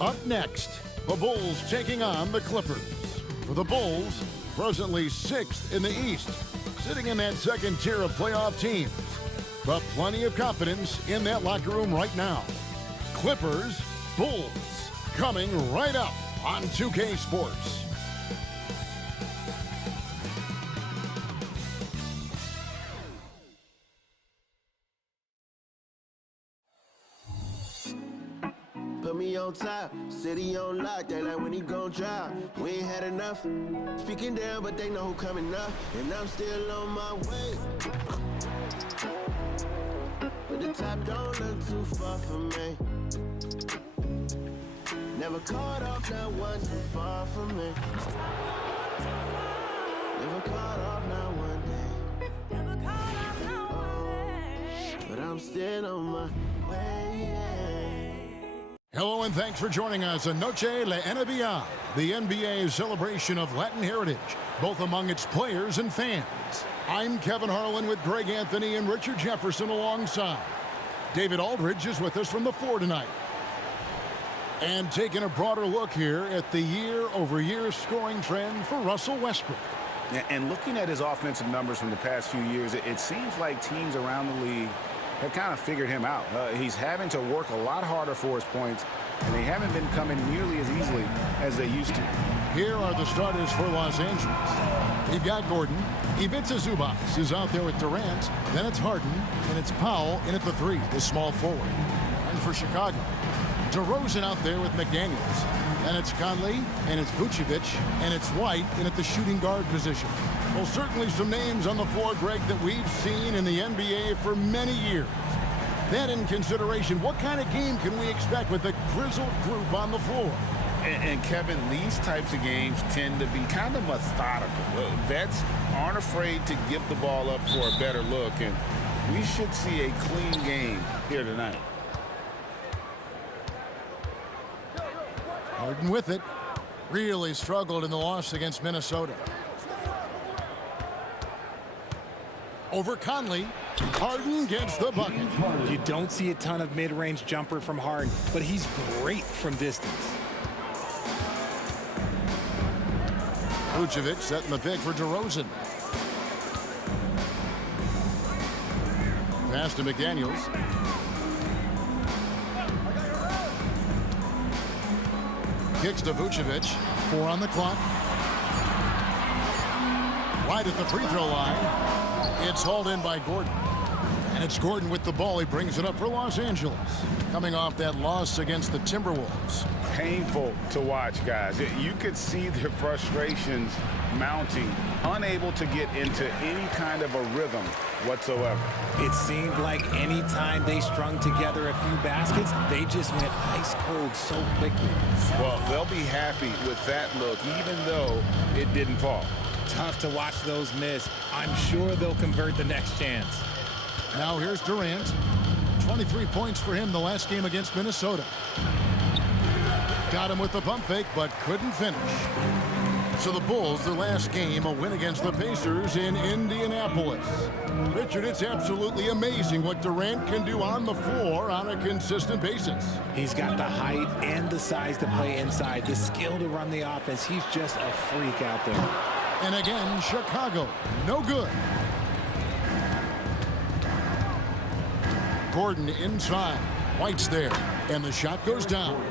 Up next, the Bulls taking on the Clippers. For the Bulls, presently 6th in the East, sitting in that second tier of playoff teams. But plenty of confidence in that locker room right now. Clippers, Bulls, coming right up on 2K Sports. Put me on top, city on lock, they like when he gon' drop. We ain't had enough, speaking down, but they know who coming up, and I'm still on my way. But the top don't look too far from me. Never caught off, not one too far from me. Never caught off, not one day. Never caught off, not one day. But I'm still on my way, Hello and thanks for joining us on Noche La NBA, the NBA's celebration of Latin heritage, both among its players and fans. I'm Kevin Harlan with Greg Anthony and Richard Jefferson alongside. David Aldridge is with us from the floor tonight. And taking a broader look here at the year-over-year scoring trend for Russell Westbrook. And looking at his offensive numbers from the past few years, it seems like teams around the league have kind of figured him out. He's having to work a lot harder for his points, and they haven't been coming nearly as easily as they used to. Here are the starters for Los Angeles. You've got Gordon. Ivica Zubac is out there with Durant. Then it's Harden, and it's Powell in at the 3, the small forward. And for Chicago, DeRozan out there with McDaniels. And it's Conley, and it's Vucevic, and it's White in at the shooting guard position. Well, certainly some names on the floor, Greg, that we've seen in the NBA for many years. That in consideration, what kind of game can we expect with a grizzled group on the floor? And Kevin, these types of games tend to be kind of methodical. Vets aren't afraid to give the ball up for a better look, and we should see a clean game here tonight. Harden with it. Really struggled in the loss against Minnesota. Over Conley. Harden gets the bucket. You don't see a ton of mid-range jumper from Harden, but he's great from distance. Vucevic setting the pick for DeRozan. Pass to McDaniels. Kicks to Vucevic. 4 on the clock. Right at the free throw line. It's hauled in by Gordon. And it's Gordon with the ball. He brings it up for Los Angeles. Coming off that loss against the Timberwolves. Painful to watch, guys. You could see their frustrations mounting, unable to get into any kind of a rhythm whatsoever. It seemed like any time they strung together a few baskets, they just went ice cold so quickly. Well, they'll be happy with that look, even though it didn't fall. Tough to watch those miss. I'm sure they'll convert the next chance. Now here's Durant. 23 points for him the last game against Minnesota. Got him with the pump fake, but couldn't finish. So the Bulls, their last game, a win against the Pacers in Indianapolis. Richard, it's absolutely amazing what Durant can do on the floor on a consistent basis. He's got the height and the size to play inside, the skill to run the offense. He's just a freak out there. And again, Chicago, no good. Gordon inside. White's there, and the shot goes down.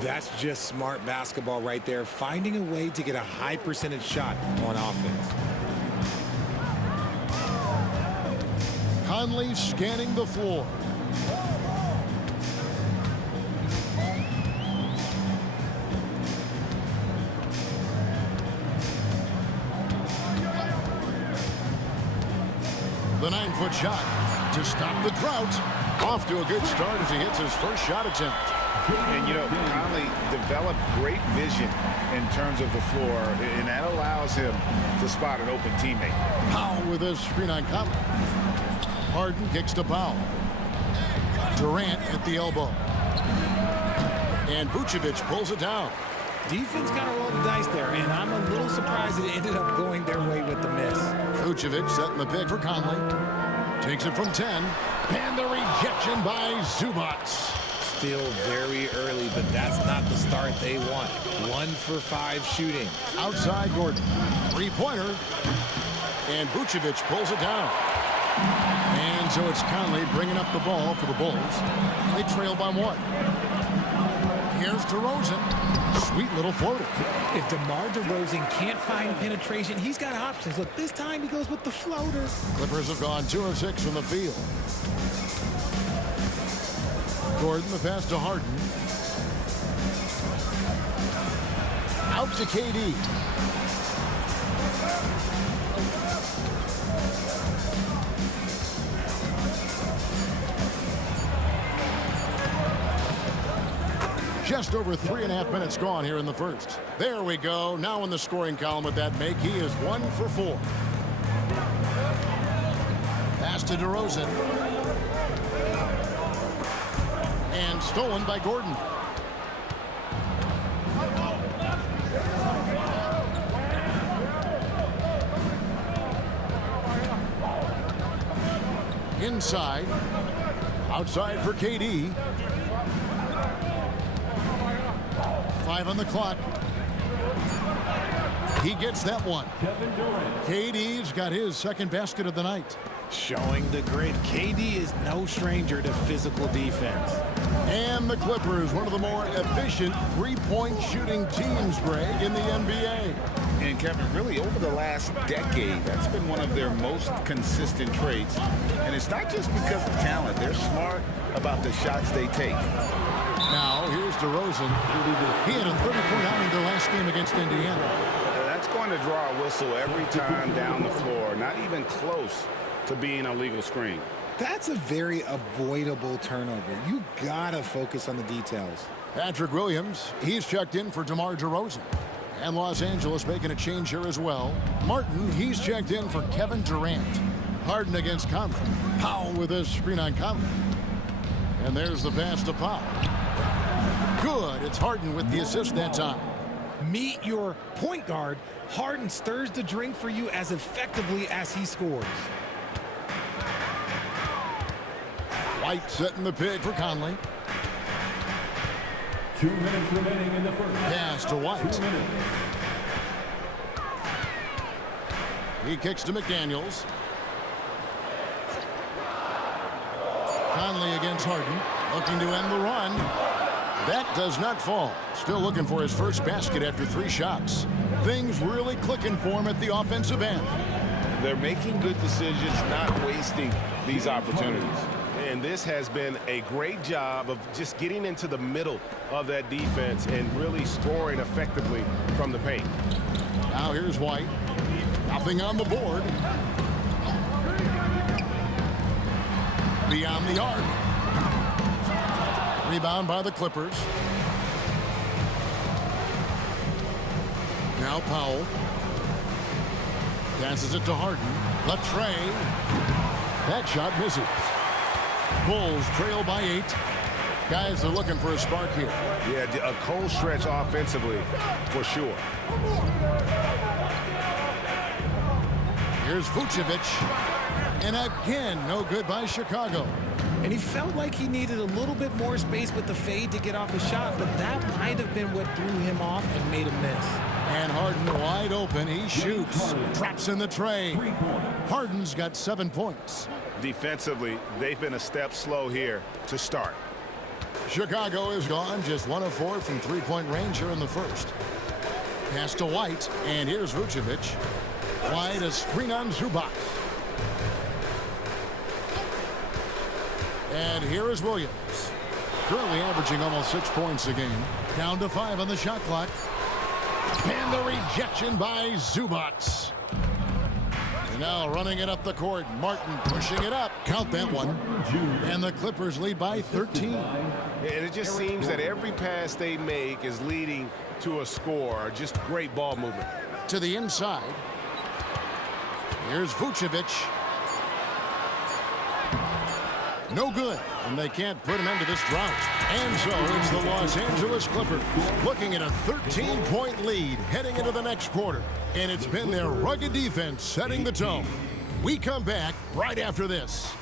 That's just smart basketball right there, finding a way to get a high percentage shot on offense. Conley scanning the floor. The 9-foot shot to stop the drought. Off to a good start as he hits his first shot attempt. And, you know, Conley developed great vision in terms of the floor, and that allows him to spot an open teammate. Powell with a screen on Conley. Harden kicks to Powell. Durant at the elbow. And Vucevic pulls it down. Defense kind of rolled the dice there, and I'm a little surprised it ended up going their way with the miss. Vucevic setting the pick for Conley. Takes it from 10. And the rejection by Zubac. still very early, but that's not the start they want. 1 for 5 shooting. Outside Gordon. Three-pointer. And Vucevic pulls it down. And so it's Conley bringing up the ball for the Bulls. They trail by 1. Here's DeRozan. Sweet little floater. If DeMar DeRozan can't find penetration, he's got options. Look, this time he goes with the floater. Clippers have gone 2 of 6 from the field. Gordon, the pass to Harden. Out to KD. Just over 3.5 minutes gone here in the first. There we go. Now in the scoring column with that make, he is 1 for 4. Pass to DeRozan. And stolen by Gordon. Inside. Outside for KD. 5 on the clock. He gets that one. KD's got his second basket of the night. Showing the grit. KD is no stranger to physical defense. And the Clippers, one of the more efficient three-point shooting teams, Greg, in the NBA. And Kevin, really over the last decade, that's been one of their most consistent traits. And it's not just because of talent. They're smart about the shots they take. Now, here's DeRozan. He had a 30-point outing their last game against Indiana. That's going to draw a whistle every time down the floor. Not even close to being a legal screen. That's a very avoidable turnover. You gotta focus on the details. Patrick Williams, he's checked in for DeMar DeRozan. And Los Angeles making a change here as well. Martin, he's checked in for Kevin Durant. Harden against Conley. Powell with a screen on Conley. And there's the pass to Powell. Good. It's Harden with the assist that time. Meet your point guard. Harden stirs the drink for you as effectively as he scores. White setting the pick for Conley. 2 minutes remaining in the first. Pass to White. 2 minutes. He kicks to McDaniels. Conley against Harden. Looking to end the run. That does not fall. Still looking for his first basket after 3 shots. Things really clicking for him at the offensive end. They're making good decisions, not wasting these opportunities. And this has been a great job of just getting into the middle of that defense and really scoring effectively from the paint. Now here's White. Nothing on the board. Beyond the arc. Rebound by the Clippers. Now Powell. Passes it to Harden. Latrey. That shot misses. Bulls trail by 8. Guys are looking for a spark here. Yeah, a cold stretch offensively for sure. Here's Vucevic. And again, no good by Chicago. And he felt like he needed a little bit more space with the fade to get off a shot, but that might have been what threw him off and made him miss. And Harden wide open. He shoots. Traps in the tray. Harden's got 7 points. Defensively, they've been a step slow here to start. Chicago is gone just 1 of 4 from three-point range here in the first. Pass to White, and here's Vucevic. White, a screen on Zubac. And here is Williams. Currently averaging almost 6 points a game. Down to 5 on the shot clock. And the rejection by Zubac. And now running it up the court. Martin pushing it up. Count that one. And the Clippers lead by 13. And it just seems that every pass they make is leading to a score. Just great ball movement. To the inside. Here's Vucevic. No good, and they can't put an end to this drought. And so it's the Los Angeles Clippers looking at a 13-point lead heading into the next quarter. And it's been their rugged defense setting the tone. We come back right after this.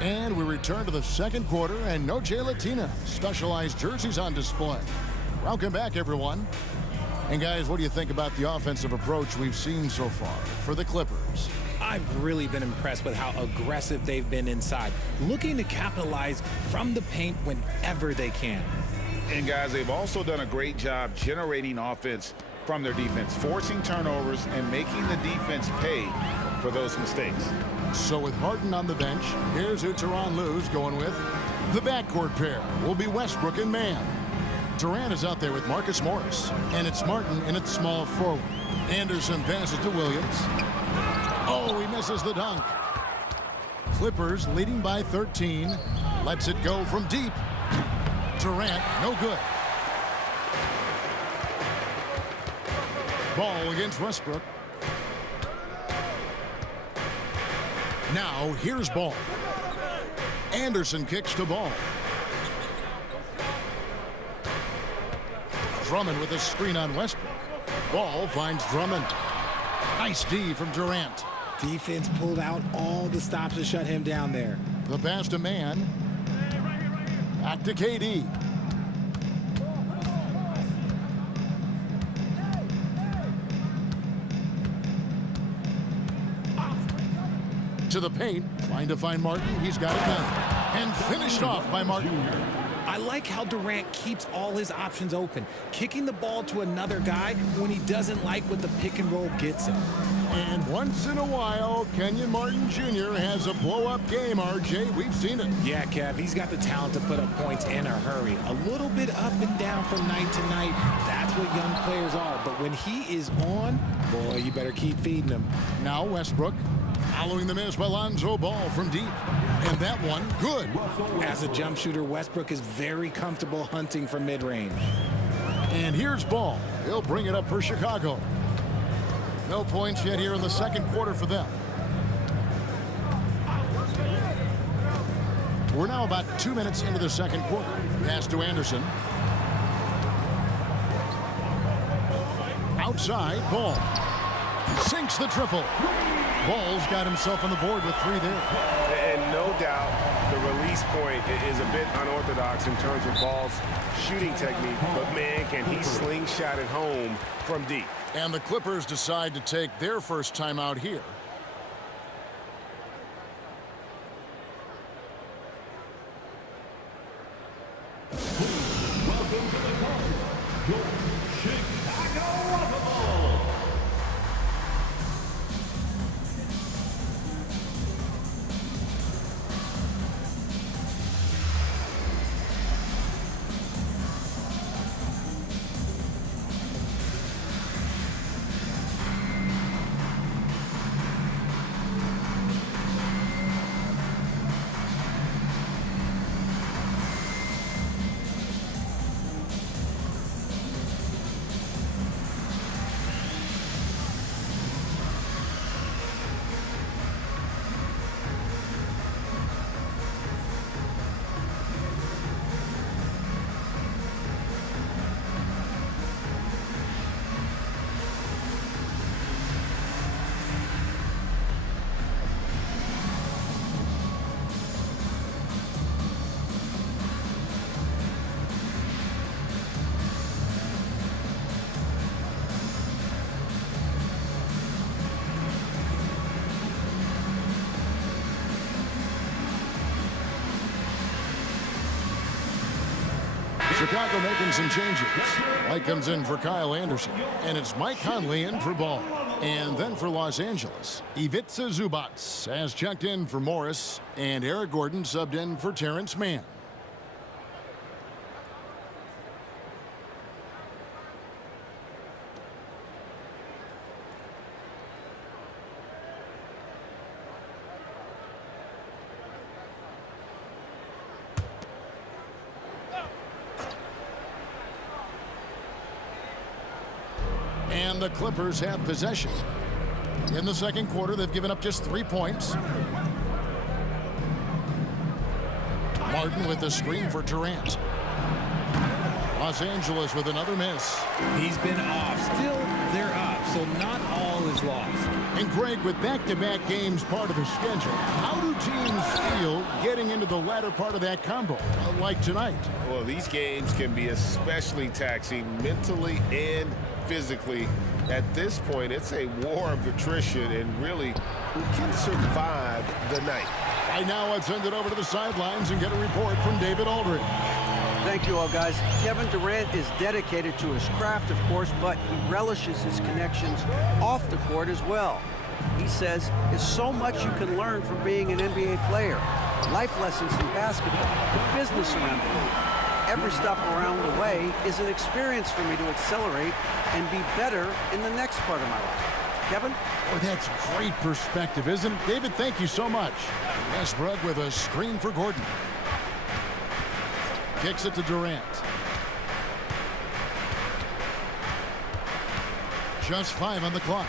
And we return to the second quarter, and no Jay Latina. Specialized jerseys on display. Welcome back, everyone. And guys, what do you think about the offensive approach we've seen so far for the Clippers? I've really been impressed with how aggressive they've been inside, looking to capitalize from the paint whenever they can. And guys, they've also done a great job generating offense from their defense, forcing turnovers and making the defense pay for those mistakes. So with Harden on the bench, here's who Tyronn Lue's going with. The backcourt pair will be Westbrook and Mann. Durant is out there with Marcus Morris, and it's Martin in its small forward. Anderson passes to Williams. Oh, he misses the dunk. Clippers leading by 13. Lets it go from deep. Durant, no good. Ball against Westbrook. Now, here's Ball. Anderson kicks to Ball. Drummond with a screen on Westbrook. Ball finds Drummond. Nice D from Durant. Defense pulled out all the stops to shut him down there. The pass to Mann. Back to KD. To the paint, trying to find Martin. He's got it now. And finished off by Martin. I like how Durant keeps all his options open, kicking the ball to another guy when he doesn't like what the pick and roll gets him. And once in a while, Kenyon Martin Jr. has a blow-up game, RJ. We've seen it. Yeah, Kev, he's got the talent to put up points in a hurry. A little bit up and down from night to night. That's what young players are. But when he is on, boy, you better keep feeding him. Now Westbrook. Following the miss by Lonzo Ball from deep. And that one, good. As a jump shooter, Westbrook is very comfortable hunting from mid-range. And here's Ball. He'll bring it up for Chicago. No points yet here in the second quarter for them. We're now about 2 minutes into the second quarter. Pass to Anderson. Outside, Ball. Sinks the triple. Ball's got himself on the board with 3 there. And no doubt the release point is a bit unorthodox in terms of Ball's shooting technique, but man, can he slingshot it home from deep. And the Clippers decide to take their first timeout here. Welcome to the Cubs, your Chicago Bulls. Chicago making some changes. White comes in for Kyle Anderson. And it's Mike Conley in for Ball. And then for Los Angeles, Ivica Zubac has checked in for Morris. And Eric Gordon subbed in for Terrence Mann. And the Clippers have possession. In the second quarter, they've given up just 3 points. Martin with the screen for Durant. Los Angeles with another miss. He's been off. Still, they're up, so not all is is lost. And Greg, with back-to-back games part of the schedule, how do teams feel getting into the latter part of that combo, like tonight? Well, these games can be especially taxing mentally and physically. At this point, it's a war of attrition, and really, who can survive the night? Right now, let's send it over to the sidelines and get a report from David Aldridge. Thank you all, guys. Kevin Durant is dedicated to his craft, of course, but he relishes his connections off the court as well. He says there's so much you can learn from being an NBA player. Life lessons in basketball, the business around the league. Every stop around the way is an experience for me to accelerate and be better in the next part of my life. Kevin? Oh, that's great perspective, isn't it? David, thank you so much. Westbrook with a screen for Gordon. Kicks it to Durant. Just 5 on the clock.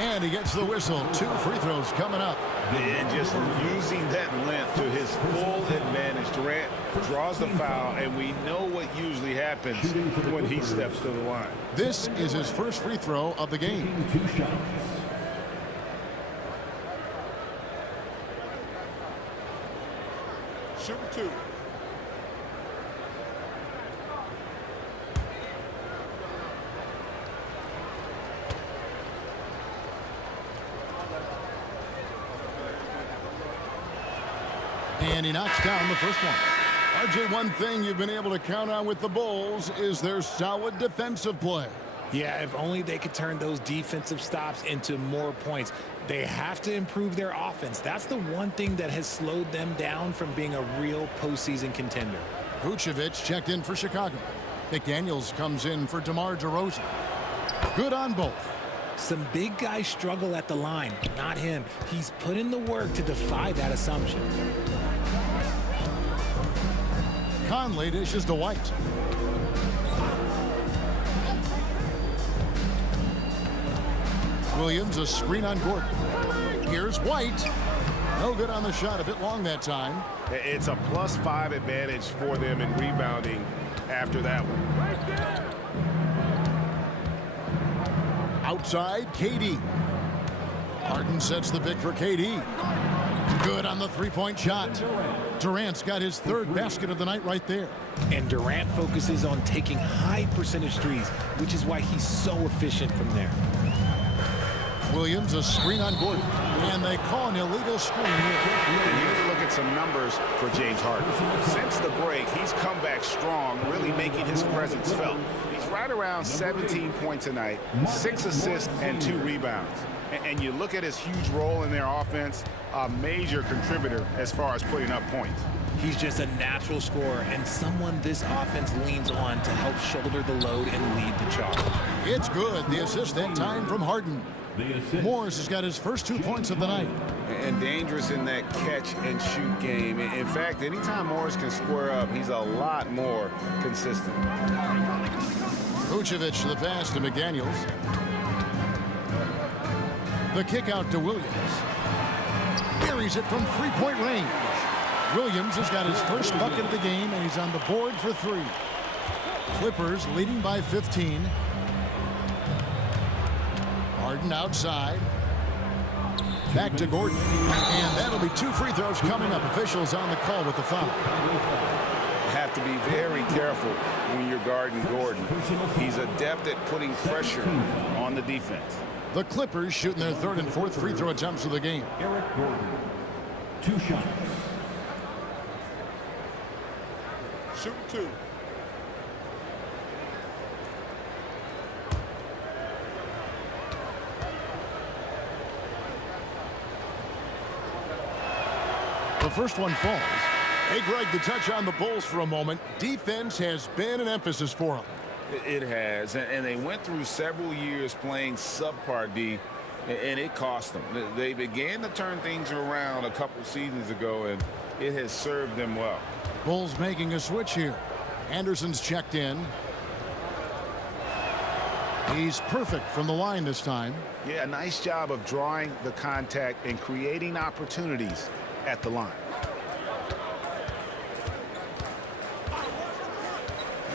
And he gets the whistle. 2 free throws coming up. And just using that length to his full advantage. Durant draws the foul, and we know what usually happens when he steps to the line. This is his first free throw of the game. 2 shots. Shooting 2. And he knocks down the first one. RJ, one thing you've been able to count on with the Bulls is their solid defensive play. Yeah, if only they could turn those defensive stops into more points. They have to improve their offense. That's the one thing that has slowed them down from being a real postseason contender. Vucevic checked in for Chicago. McDaniels comes in for DeMar DeRozan. Good on both. Some big guys struggle at the line, not him. He's put in the work to defy that assumption. Conley dishes to White. Williams a screen on Gordon. Here's White. No good on the shot. A bit long that time. It's a +5 advantage for them in rebounding after that one. Outside, KD. Harden sets the pick for KD. Good on the three-point shot. Durant's got his 3rd basket of the night right there. And Durant focuses on taking high percentage threes, which is why he's so efficient from there. Williams a screen on Gordon. And they call an illegal screen here. And here's a look at some numbers for James Harden. Since the break, he's come back strong, really making his presence felt. He's right around 17 points a night, 6 assists, and 2 rebounds. And you look at his huge role in their offense, a major contributor as far as putting up points. He's just a natural scorer and someone this offense leans on to help shoulder the load and lead the charge. It's good. The assist that time from Harden. Morris has got his first 2 points of the night. And dangerous in that catch and shoot game. In fact, anytime Morris can square up, he's a lot more consistent. Vucevic the pass to McDaniels. The kick out to Williams. Buries it from 3-point range. Williams has got his first bucket of the game, and he's on the board for 3. Clippers leading by 15. Harden outside. Back to Gordon. And that'll be 2 free throws coming up. Officials on the call with the foul. Have to be very careful when you're guarding Gordon. He's adept at putting pressure on the defense. The Clippers shooting their 3rd and 4th free throw attempts of the game. Eric Gordon. 2 shots. Shooting 2. The first one falls. Hey, Greg, to touch on the Bulls for a moment, defense has been an emphasis for them. It has, and they went through several years playing subpar D, and it cost them. They began to turn things around a couple seasons ago, and it has served them well. Bulls making a switch here. Anderson's checked in. He's perfect from the line this time. Yeah, a nice job of drawing the contact and creating opportunities at the line.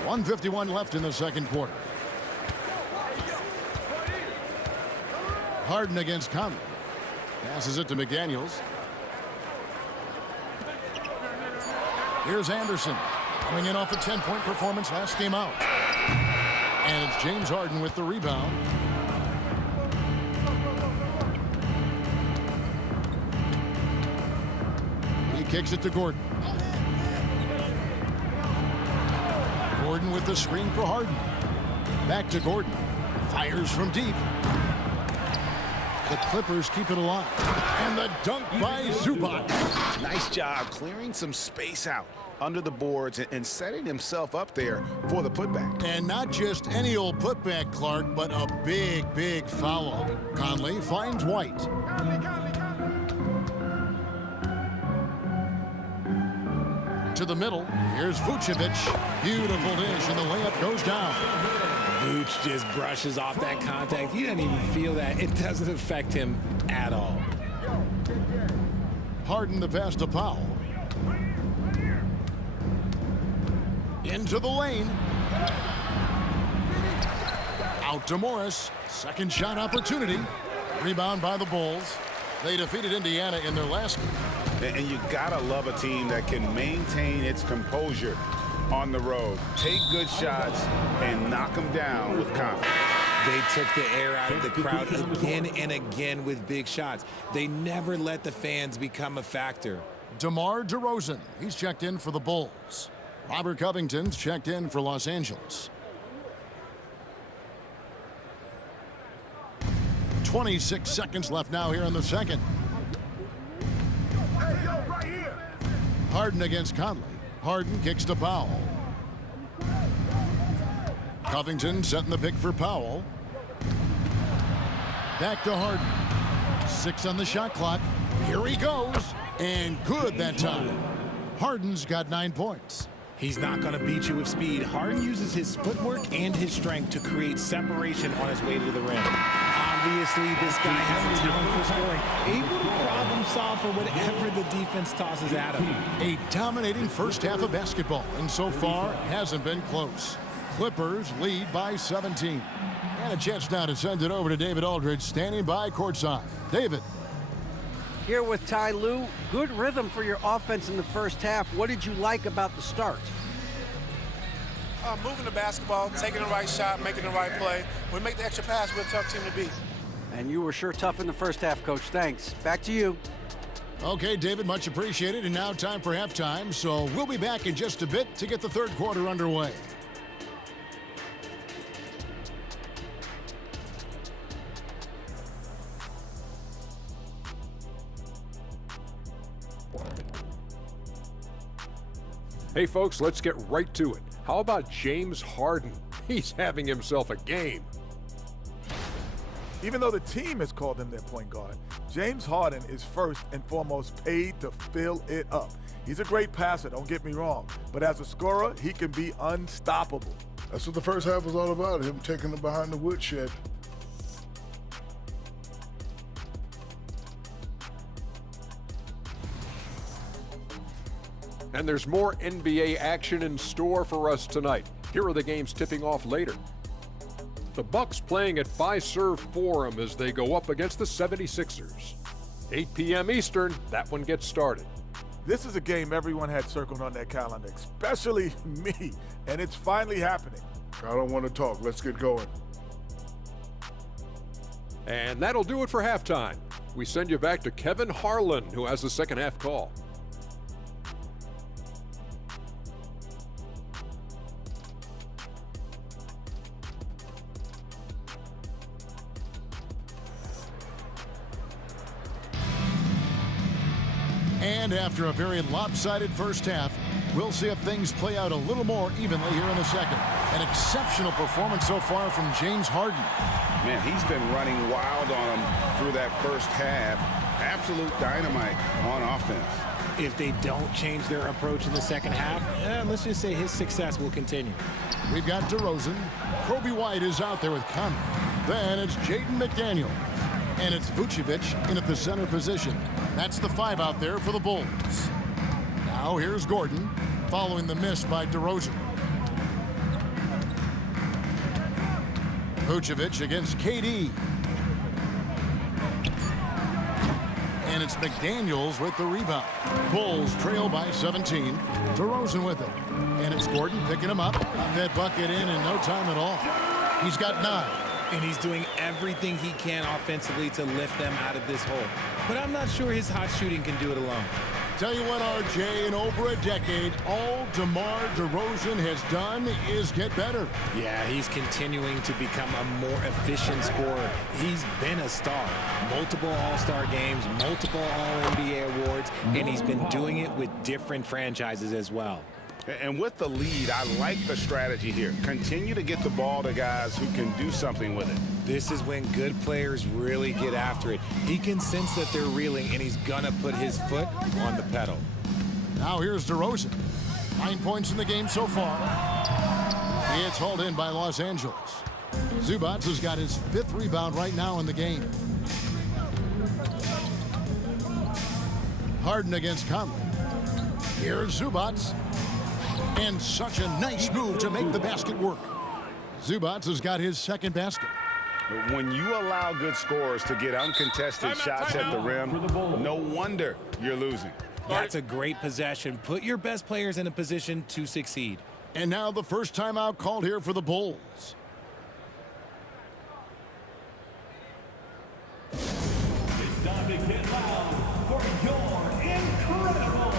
1:51 left in the second quarter. Harden against Conley. Passes it to McDaniels. Here's Anderson. Coming in off a 10-point performance last game out. And it's James Harden with the rebound. He kicks it to Gordon. Gordon with the screen for Harden. Back to Gordon. Fires from deep. The Clippers keep it alive. And the dunk by Zubac. Nice job clearing some space out under the boards and setting himself up there for the putback. And not just any old putback, Clark, but a big, big foul. Conley finds White. To the middle. Here's Vucevic. Beautiful dish, and the layup goes down. Vooch just brushes off that contact. He doesn't even feel that. It doesn't affect him at all. Harden the pass to Powell. Into the lane. Out to Morris. Second shot opportunity. Rebound by the Bulls. They defeated Indiana in their last game. And you gotta love a team that can maintain its composure on the road. Take good shots and knock them down with confidence. They took the air out of the crowd again and again with big shots. They never let the fans become a factor. DeMar DeRozan. He's checked in for the Bulls. Robert Covington's checked in for Los Angeles. 26 seconds left now here in the second. Harden against Conley. Harden kicks to Powell. Covington setting the pick for Powell. Back to Harden. 6 on the shot clock. Here he goes. And good that time. Harden's got 9 points. He's not going to beat you with speed. Harden uses his footwork and his strength to create separation on his way to the rim. Obviously, this guy has a talent for scoring, able to problem solve for whatever the defense tosses at him. A dominating first half of basketball, and so far hasn't been close. Clippers lead by 17. And a chance now to send it over to David Aldridge, standing by courtside. David. Here with Ty Lue, good rhythm for your offense in the first half. What did you like about the start? Moving the basketball, taking the right shot, making the right play. We make the extra pass, we're a tough team to beat. And you were sure tough in the first half, Coach. Thanks. Back to you. Okay, David, much appreciated. And now time for halftime. So we'll be back in just a bit to get the third quarter underway. Hey folks, let's get right to it. How about James Harden? He's having himself a game. Even though the team has called him their point guard, James Harden is first and foremost paid to fill it up. He's a great passer, don't get me wrong, but as a scorer, he can be unstoppable. That's what the first half was all about, him taking it behind the woodshed. And there's more NBA action in store for us tonight. Here are the games tipping off later. The Bucks playing at Fiserv Forum as they go up against the 76ers. 8 p.m. Eastern, that one gets started. This is a game everyone had circled on their calendar, especially me, and it's finally happening. I don't want to talk. Let's get going. And that'll do it for halftime. We send you back to Kevin Harlan, who has the second half call. And after a very lopsided first half, we'll see if things play out a little more evenly here in the second. An exceptional performance so far from James Harden. Man, he's been running wild on him through that first half. Absolute dynamite on offense. If they don't change their approach in the second half, let's just say his success will continue. We've got DeRozan. Kobe White is out there with Conley. Then it's Jaden McDaniel. And it's Vucevic in at the center position. That's the 5 out there for the Bulls. Now here's Gordon, following the miss by DeRozan. Vucevic against KD. And it's McDaniels with the rebound. Bulls trail by 17. DeRozan with it. And it's Gordon picking him up. Got that bucket in no time at all. He's got 9. And he's doing everything he can offensively to lift them out of this hole. But I'm not sure his hot shooting can do it alone. Tell you what, RJ, in over a decade, all DeMar DeRozan has done is get better. Yeah, he's continuing to become a more efficient scorer. He's been a star. Multiple All-Star games, multiple All-NBA awards, and he's been doing it with different franchises as well. And with the lead, I like the strategy here. Continue to get the ball to guys who can do something with it. This is when good players really get after it. He can sense that they're reeling, and he's going to put his foot on the pedal. Now here's DeRozan. 9 points in the game so far. It's hauled in by Los Angeles. Zubac has got his 5th rebound right now in the game. Harden against Conley. Here's Zubac. And such a nice move to make the basket work. Zubac has got his 2nd basket. When you allow good scorers to get uncontested shots at the rim, no wonder you're losing. That's a great possession. Put your best players in a position to succeed. And now the first timeout called here for the Bulls. It's time to get loud for your incredible.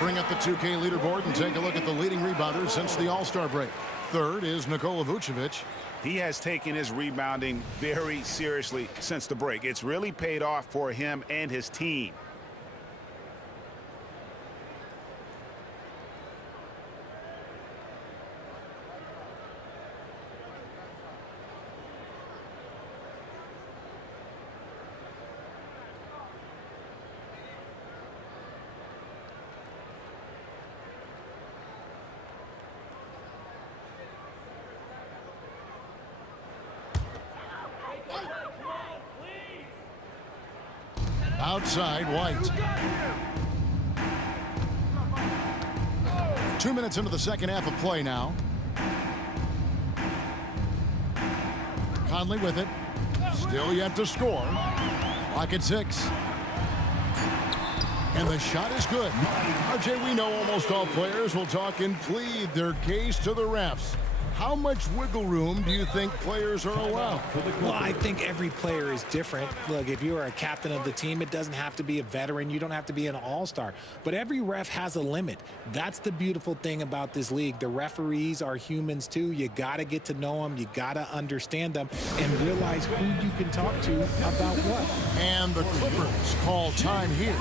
Bring up the 2K leaderboard and take a look at the leading rebounders since the All-Star break. 3rd is Nikola Vucevic. He has taken his rebounding very seriously since the break. It's really paid off for him and his team. Outside, White. 2 minutes into the second half of play now. Conley with it. Still yet to score. Clock at 6. And the shot is good. RJ, we know almost all players will talk and plead their case to the refs. How much wiggle room do you think players are allowed? Well, I think every player is different. Look, if you are a captain of the team, it doesn't have to be a veteran. You don't have to be an all-star. But every ref has a limit. That's the beautiful thing about this league. The referees are humans, too. You got to get to know them. You got to understand them and realize who you can talk to about what. And the Clippers call time here.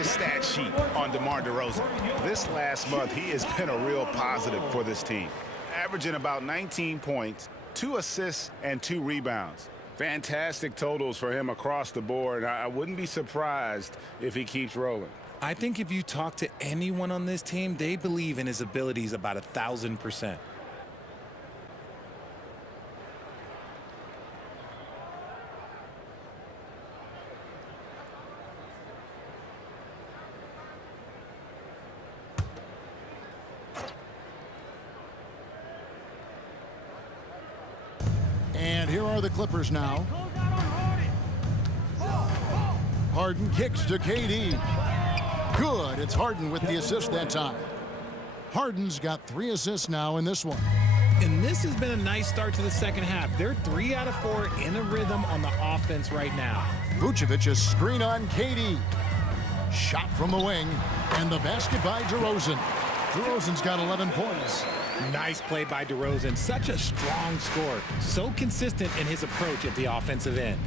the stat sheet on DeMar DeRozan. This last month, he has been a real positive for this team, averaging about 19 points, 2 assists, and 2 rebounds. Fantastic totals for him across the board. I wouldn't be surprised if he keeps rolling. I think if you talk to anyone on this team, they believe in his abilities about 1,000%. And here are the Clippers now. Harden kicks to KD. Good. It's Harden with the assist that time. Harden's got 3 assists now in this one. And this has been a nice start to the second half. They're 3 out of 4 in a rhythm on the offense right now. Vucevic, a screen on KD. Shot from the wing. And the basket by DeRozan. DeRozan's got 11 points. Nice play by DeRozan. Such a strong scorer. So consistent in his approach at the offensive end.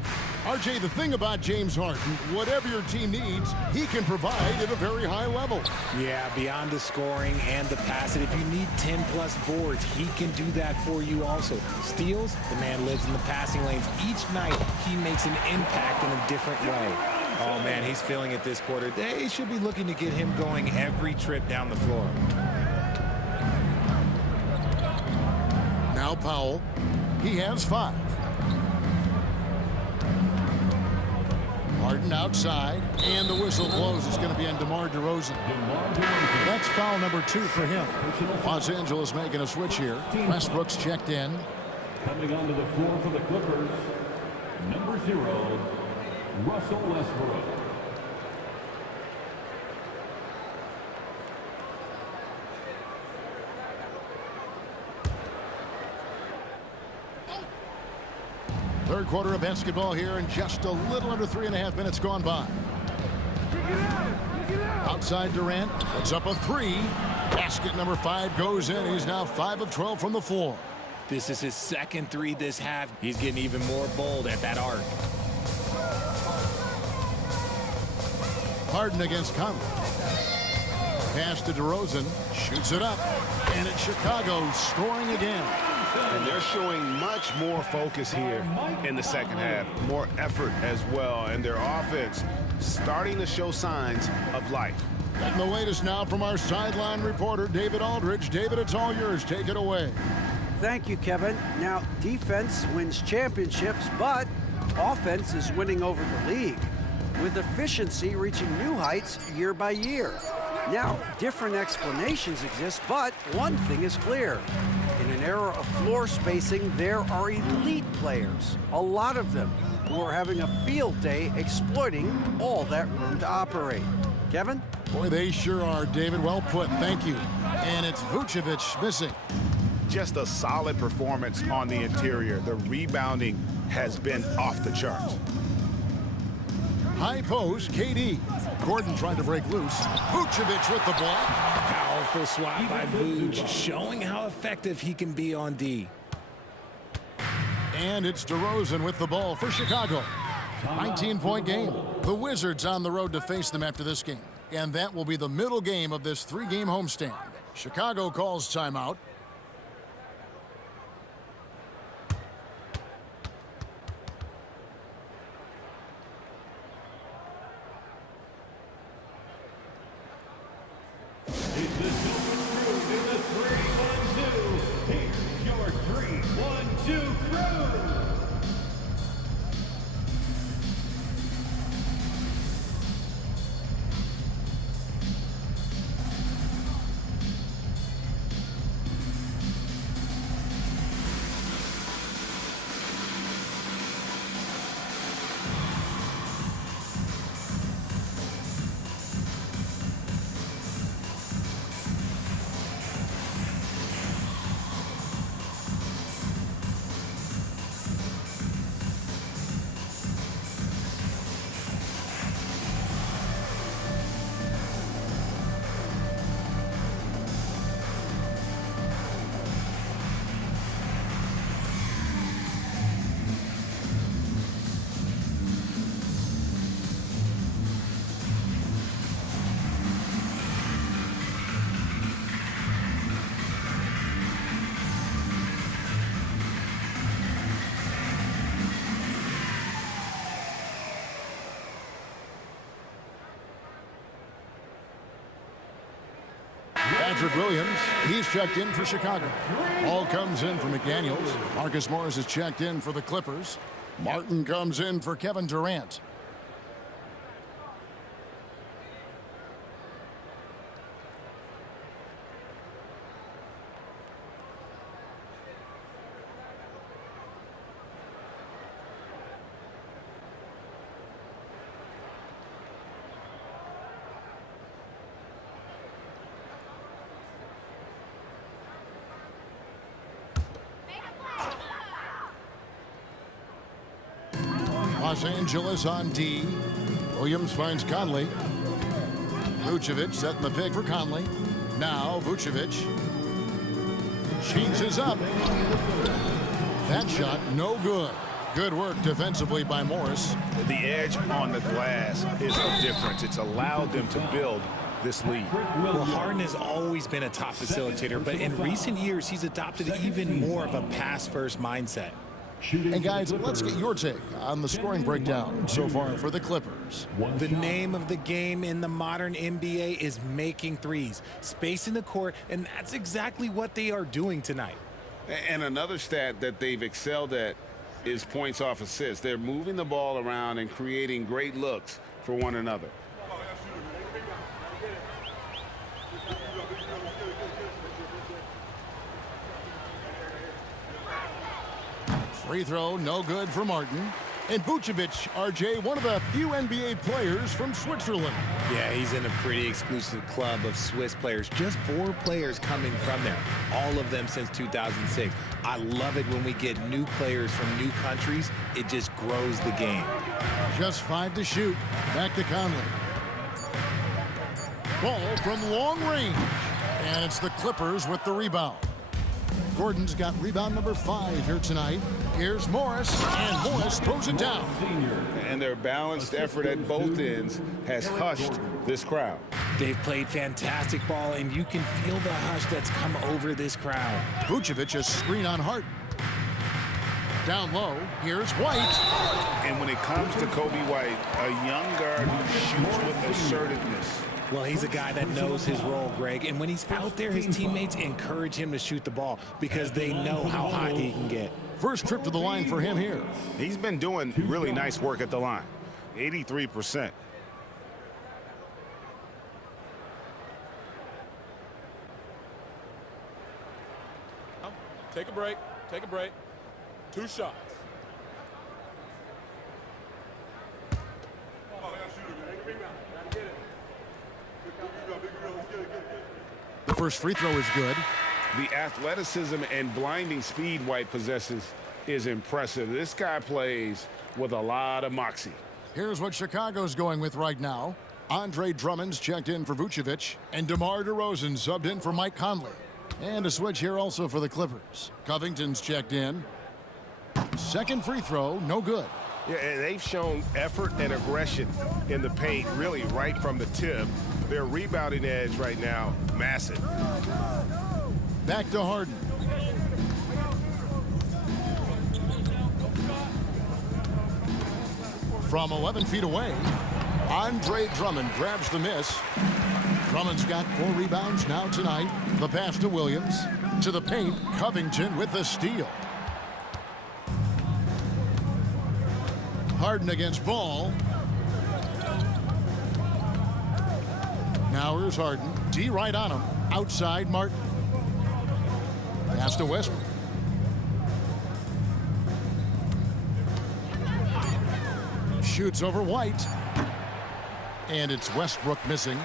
RJ, the thing about James Harden, whatever your team needs, he can provide at a very high level. Yeah, beyond the scoring and the passing, if you need 10-plus boards, he can do that for you also. Steals, the man lives in the passing lanes. Each night, he makes an impact in a different way. Oh, man, he's feeling it this quarter. They should be looking to get him going every trip down the floor. Now Powell. He has 5. Harden outside, and the whistle blows. It's going to be on DeMar DeRozan. That's foul number 2 for him. Los Angeles making a switch here. Westbrook's checked in. Coming onto the floor for the Clippers, number 0, Russell Westbrook. Third quarter of basketball here, and just a little under 3.5 minutes gone by. Outside Durant puts up a 3. Basket number 5 goes in. He's now 5 of 12 from the floor. This is his second 3 this half. He's getting even more bold at that arc. Harden against Conley. Pass to DeRozan. Shoots it up. And it's Chicago scoring again. And they're showing much more focus here in the second half. More effort as well. And their offense starting to show signs of life. And the latest now from our sideline reporter, David Aldridge. David, it's all yours. Take it away. Thank you, Kevin. Now, defense wins championships, but offense is winning over the league, with efficiency reaching new heights year by year. Now, different explanations exist, but one thing is clear. In an era of floor spacing, there are elite players, a lot of them, who are having a field day exploiting all that room to operate. Kevin? Boy, they sure are, David. Well put. Thank you. And it's Vucevic missing. Just a solid performance on the interior. The rebounding has been off the charts. High post, KD. Gordon trying to break loose. Vucevic with the block. Powerful swat by Vuce, showing how effective he can be on D. And it's DeRozan with the ball for Chicago. 19-point game. The Wizards on the road to face them after this game. And that will be the middle game of this 3-game homestand. Chicago calls timeout. It's the Silver Crew in the 3-1-2. Here's your 3-1-2 crew. Patrick Williams, he's checked in for Chicago. Ball comes in for McDaniels. Marcus Morris is checked in for the Clippers. Martin comes in for Kevin Durant. Los Angeles on D. Williams finds Conley. Vucevic setting the pick for Conley. Now Vucevic changes up. That shot no good. Good work defensively by Morris. The edge on the glass is the difference. It's allowed them to build this lead. Well, Harden has always been a top facilitator, but in recent years, he's adopted even more of a pass-first mindset. And guys, let's get your take on the scoring breakdown so far for the Clippers. The name of the game in the modern NBA is making threes, spacing the court, and that's exactly what they are doing tonight. And another stat that they've excelled at is points off assists. They're moving the ball around and creating great looks for one another. Free throw, no good for Martin. And Vucevic, RJ, one of the few NBA players from Switzerland. Yeah, he's in a pretty exclusive club of Swiss players. Just 4 players coming from there, all of them since 2006. I love it when we get new players from new countries. It just grows the game. Just 5 to shoot. Back to Conley. Ball from long range. And it's the Clippers with the rebound. Gordon's got rebound number 5 here tonight. Here's Morris, and Morris throws it down. And their balanced effort at both ends has hushed this crowd. They've played fantastic ball, and you can feel the hush that's come over this crowd. Vucevic a screen on Harden. Down low, here's White. And when it comes to Kobe White, a young guard who shoots with assertiveness. Well, he's a guy that knows his role, Greg, and when he's out there, his teammates encourage him to shoot the ball because they know how hot he can get. First trip to the line for him here. He's been doing really nice work at the line. 83%. Take a break. Take a break. 2 shots. The first free throw is good. The athleticism and blinding speed White possesses is impressive. This guy plays with a lot of moxie. Here's what Chicago's going with right now. Andre Drummond's checked in for Vucevic, and DeMar DeRozan subbed in for Mike Conley. And a switch here also for the Clippers. Covington's checked in. Second free throw, no good. Yeah, and they've shown effort and aggression in the paint, really right from the tip. Their rebounding edge right now, massive. Back to Harden. From 11 feet away, Andre Drummond grabs the miss. Drummond's got 4 rebounds now tonight. The pass to Williams. To the paint, Covington with the steal. Harden against Ball. Now here's Harden. D right on him. Outside Martin. Pass to Westbrook. Shoots over White. And it's Westbrook missing.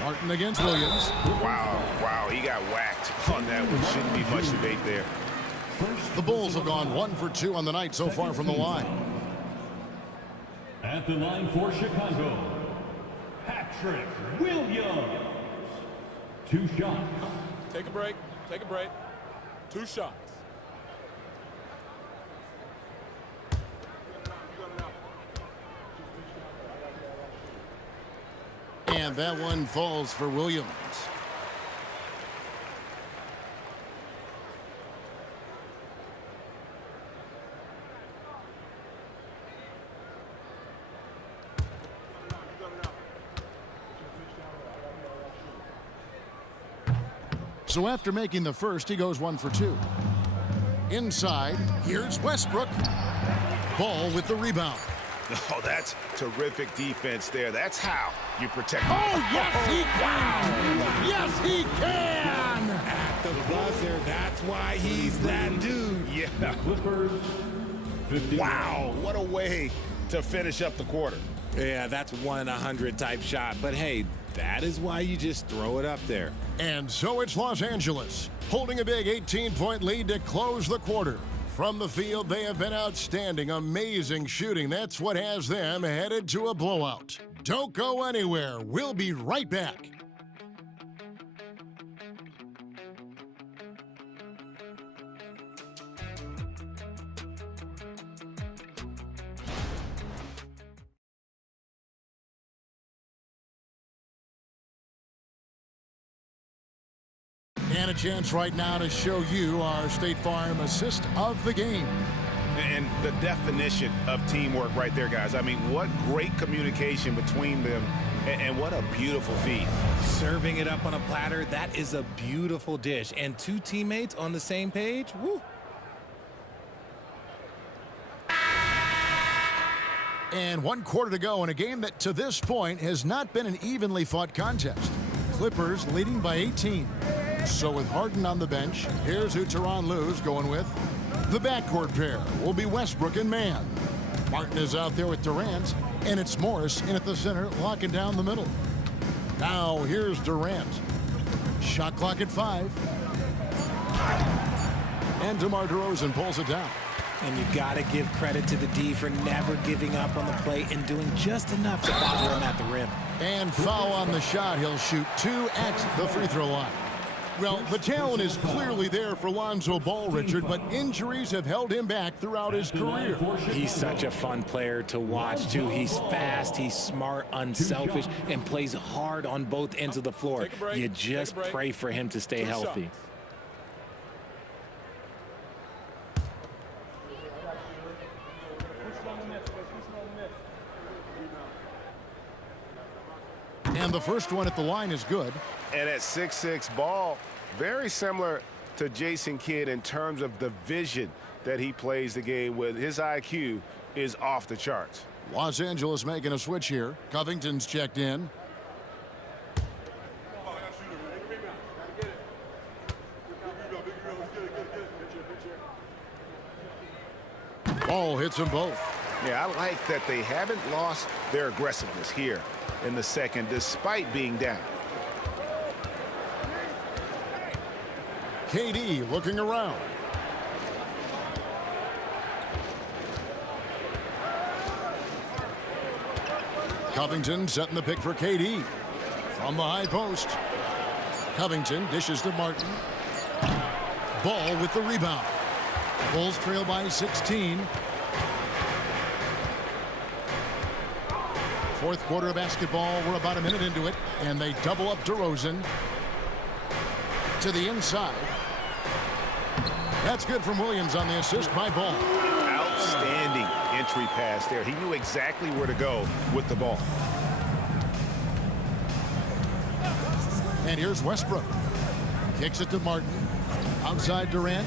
Martin against Williams. Wow, he got whacked on that one. Shouldn't be much debate there. The Bulls have gone 1 for 2 on the night so far from the line. At the line for Chicago, Patrick Williams. 2 shots. Take a break. Take a break. 2 shots. And that one falls for Williams. So after making the first, he goes 1 for 2. Inside, here's Westbrook. Ball with the rebound. Oh, that's terrific defense there. That's how you protect. Oh, yes, he can! Yes, he can! At the buzzer, that's why he's that dude. Yeah. Clippers, 50. Wow, what a way to finish up the quarter. Yeah, that's 1 in 100 type shot. But hey, that is why you just throw it up there. And so it's Los Angeles, holding a big 18-point lead to close the quarter. From the field, they have been outstanding, amazing shooting. That's what has them headed to a blowout. Don't go anywhere. We'll be right back. And a chance right now to show you our State Farm assist of the game. And the definition of teamwork right there, guys. I mean, what great communication between them, and what a beautiful feed. Serving it up on a platter, that is a beautiful dish. And 2 teammates on the same page, woo. And 1 quarter to go in a game that to this point has not been an evenly fought contest. Clippers leading by 18. So with Harden on the bench, here's who Tyronn Lue's going with. The backcourt pair will be Westbrook and Mann. Martin is out there with Durant, and it's Morris in at the center, locking down the middle. Now here's Durant. Shot clock at 5. And DeMar DeRozan pulls it down. And you got to give credit to the D for never giving up on the plate and doing just enough to bother him at the rim. And foul on the shot. He'll shoot 2 at the free throw line. Well, the talent is clearly there for Lonzo Ball, Richard, but injuries have held him back throughout his career. He's such a fun player to watch, too. He's fast, he's smart, unselfish, and plays hard on both ends of the floor. You just pray for him to stay healthy. And the first one at the line is good. And at 6'6", Ball, very similar to Jason Kidd in terms of the vision that he plays the game with. His IQ is off the charts. Los Angeles making a switch here. Covington's checked in. Ball hits them both. Yeah, I like that they haven't lost their aggressiveness here in the second, despite being down. KD looking around. Covington setting the pick for KD. From the high post. Covington dishes to Martin. Ball with the rebound. Bulls trail by 16. Fourth quarter of basketball. We're about a minute into it. And they double up DeRozan. To the inside. That's good from Williams on the assist by Ball. Outstanding entry pass there. He knew exactly where to go with the ball. And here's Westbrook. Kicks it to Martin. Outside Durant.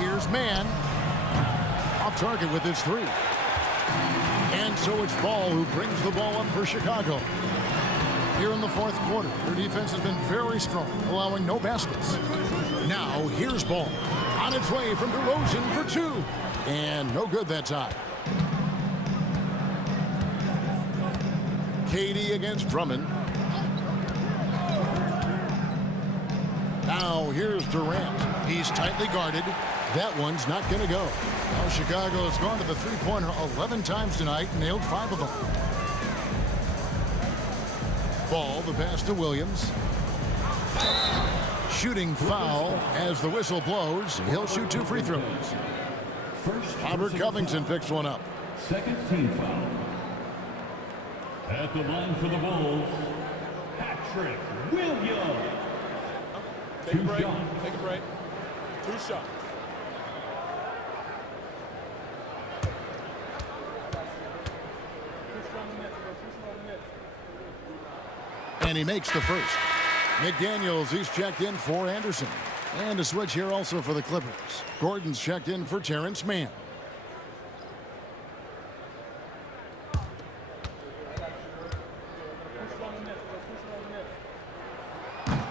Here's Mann. Off target with his 3. And so it's Ball who brings the ball up for Chicago. Here in the fourth quarter, their defense has been very strong, allowing no baskets. Now here's Ball. On its way from DeRozan for 2. And no good that time. KD against Drummond. Now here's Durant. He's tightly guarded. That one's not going to go. Now Chicago has gone to the three-pointer 11 times tonight and nailed 5 of them. Ball, the pass to Williams. Shooting foul as the whistle blows. He'll shoot 2 free throws. Robert Covington picks one up. Second team foul. At the line for the Bulls, Patrick Williams. Take a break. Take a break. 2 shots. And he makes the first. McDaniels, he's checked in for Anderson. And a switch here also for the Clippers. Gordon's checked in for Terrence Mann.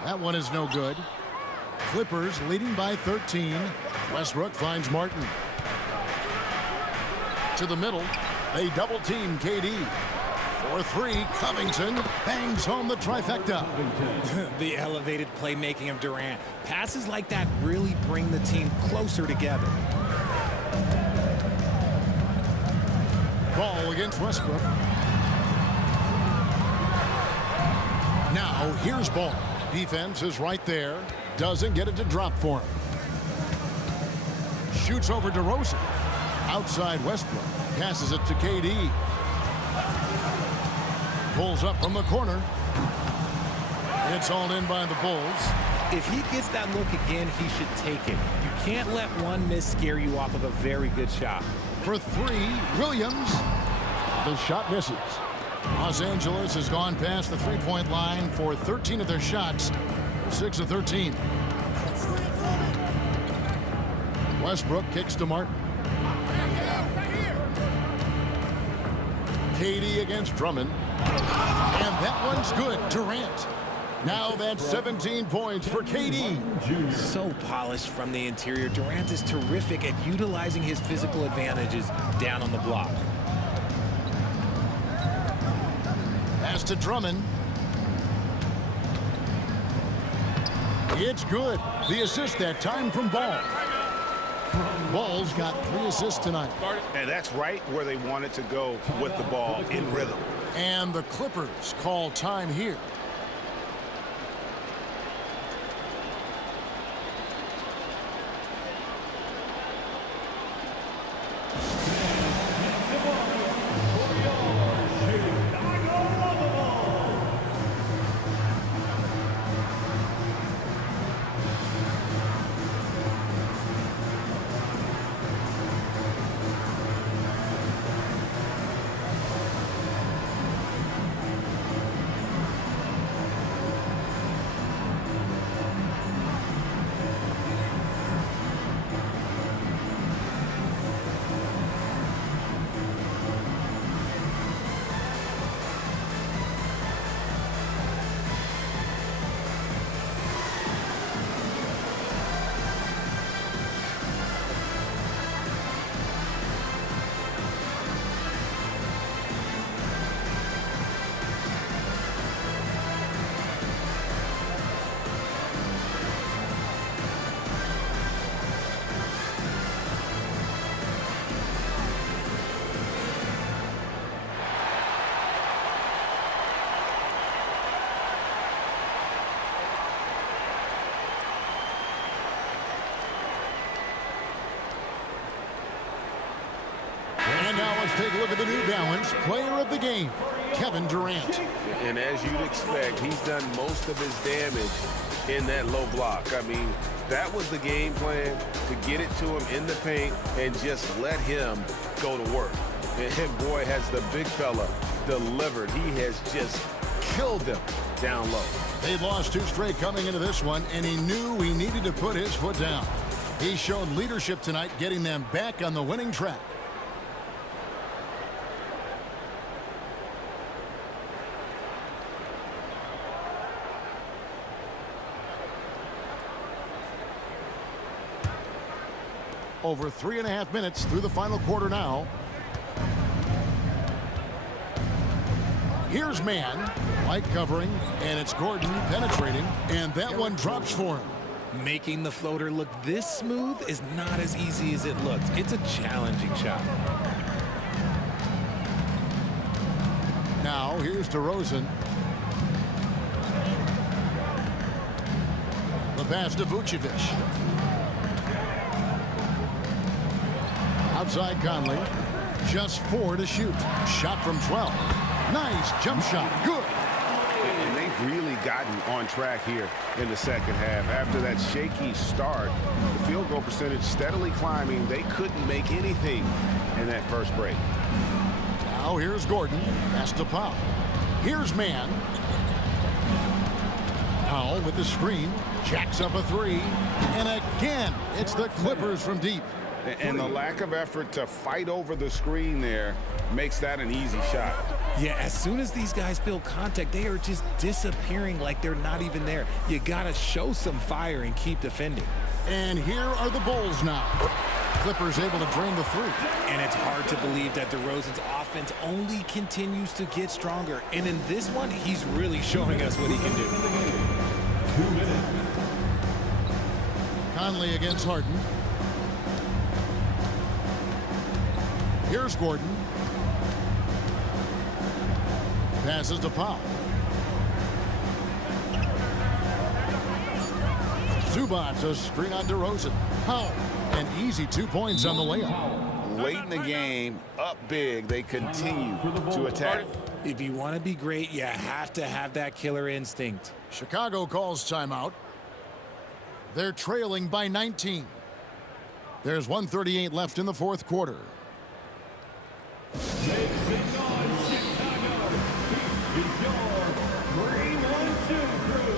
That one is no good. Clippers leading by 13. Westbrook finds Martin. To the middle. They double team KD. For three, Covington bangs home the trifecta. The elevated playmaking of Durant. Passes like that really bring the team closer together. Ball against Westbrook. Now here's Ball. Defense is right there. Doesn't get it to drop for him. Shoots over DeRozan. Outside Westbrook. Passes it to KD. Pulls up from the corner. It's all in by the Bulls. If he gets that look again, he should take it. You can't let one miss scare you off of a very good shot. For three, Williams. The shot misses. Los Angeles has gone past the three-point line for 13 of their shots. 6 of 13. Westbrook kicks to Martin. KD against Drummond. And that one's good. Durant. Now that's 17 points for KD. So polished from the interior. Durant is terrific at utilizing his physical advantages down on the block. Pass to Drummond. It's good. The assist that time from Ball. Ball's got 3 assists tonight. And that's right where they wanted to go with the ball in rhythm. And the Clippers call time here. And now let's take a look at the New Balance player of the game, Kevin Durant. And as you'd expect, he's done most of his damage in that low block. I mean, that was the game plan, to get it to him in the paint and just let him go to work. And boy, has the big fella delivered. He has just killed them down low. They lost 2 straight coming into this one, and he knew he needed to put his foot down. He showed leadership tonight, getting them back on the winning track. Over 3.5 minutes through the final quarter now. Here's Mann, light covering, and it's Gordon penetrating, and that one drops for him. Making the floater look this smooth is not as easy as it looks. It's a challenging shot. Now here's DeRozan. The pass to Vucevic. Outside Conley. Just 4 to shoot. Shot from 12. Nice jump shot. Good. And they've really gotten on track here in the second half. After that shaky start, the field goal percentage steadily climbing. They couldn't make anything in that first break. Now here's Gordon. Pass to Powell. Here's Mann. Powell with the screen, jacks up a three, and again, it's the Clippers from deep. And the lack of effort to fight over the screen there makes that an easy shot. Yeah, as soon as these guys feel contact, they are just disappearing like they're not even there. You got to show some fire and keep defending. And here are the Bulls now. Clippers able to drain the three. And it's hard to believe that DeRozan's offense only continues to get stronger. And in this one, he's really showing us what he can do. 2 minutes. Conley against Harden. Here's Gordon. Passes to Powell. Zubac, a screen on DeRozan. Powell, an easy 2 points on the layup. Late in the game, up big, they continue to attack. If you want to be great, you have to have that killer instinct. Chicago calls timeout. They're trailing by 19. There's 1:38 left in the fourth quarter. Taking on Chicago. He's your 3-1-2 crew.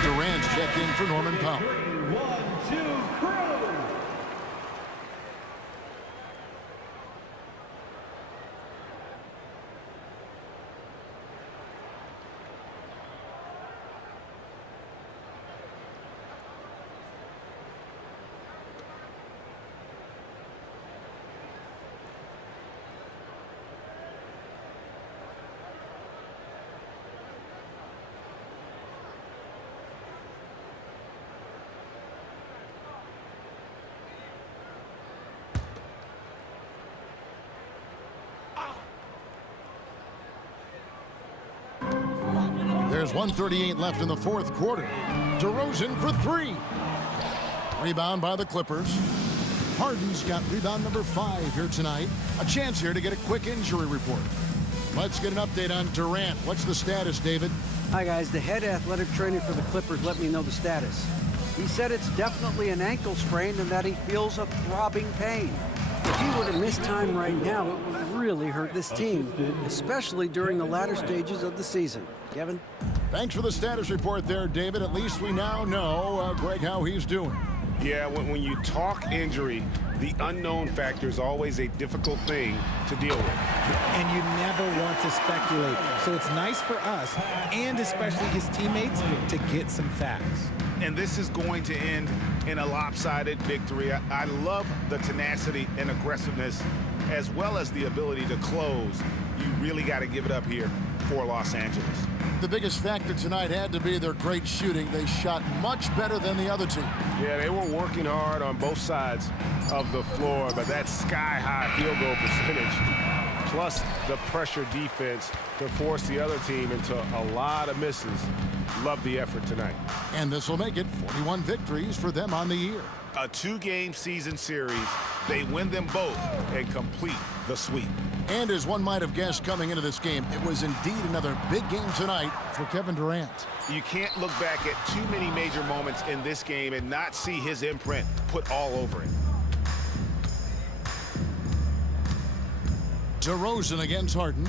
Durant checked in for Norman Powell. 3-1-2 crew. There's 1:38 left in the fourth quarter. DeRozan for three. Rebound by the Clippers. Harden's got rebound number 5 here tonight. A chance here to get a quick injury report. Let's get an update on Durant. What's the status, David? Hi, guys. The head athletic trainer for the Clippers let me know the status. He said it's definitely an ankle sprain and that he feels a throbbing pain. If he were to miss time right now, it would really hurt this team, especially during the latter stages of the season. Kevin? Thanks for the status report there, David. At least we now know, Greg, how he's doing. Yeah, when you talk injury, the unknown factor is always a difficult thing to deal with. And you never want to speculate. So it's nice for us, and especially his teammates, to get some facts. And this is going to end in a lopsided victory. I love the tenacity and aggressiveness, as well as the ability to close. You really got to give it up here for Los Angeles. The biggest factor tonight had to be their great shooting. They shot much better than the other team. Yeah, they were working hard on both sides of the floor, but that sky-high field goal percentage, plus the pressure defense to force the other team into a lot of misses. Love the effort tonight. And this will make it 41 victories for them on the year. A 2-game season series. They win them both and complete the sweep. And as one might have guessed coming into this game, it was indeed another big game tonight for Kevin Durant. You can't look back at too many major moments in this game and not see his imprint put all over it. DeRozan against Harden.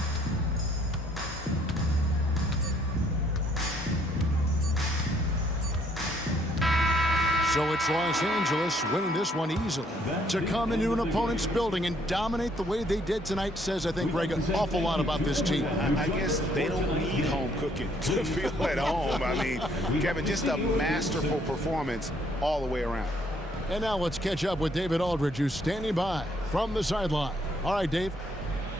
So it's Los Angeles winning this one easily. To come into an opponent's building and dominate the way they did tonight says, I think, Greg, an awful lot about this team. I guess they don't need home cooking to feel at home. I mean, Kevin, just a masterful performance all the way around. And now let's catch up with David Aldridge, who's standing by from the sideline. All right, Dave.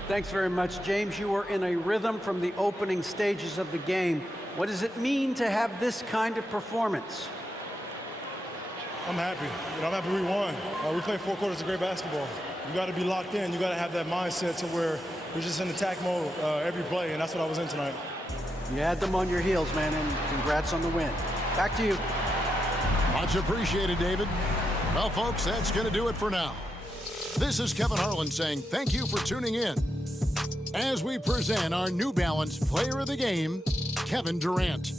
Thanks very much, James. You were in a rhythm from the opening stages of the game. What does it mean to have this kind of performance? I'm happy. I'm happy we won. We played 4 quarters of great basketball. You got to be locked in. You got to have that mindset to where you're just in attack mode every play, and that's what I was in tonight. You had them on your heels, man, and congrats on the win. Back to you. Much appreciated, David. Well, folks, that's going to do it for now. This is Kevin Harlan saying thank you for tuning in as we present our New Balance Player of the Game, Kevin Durant.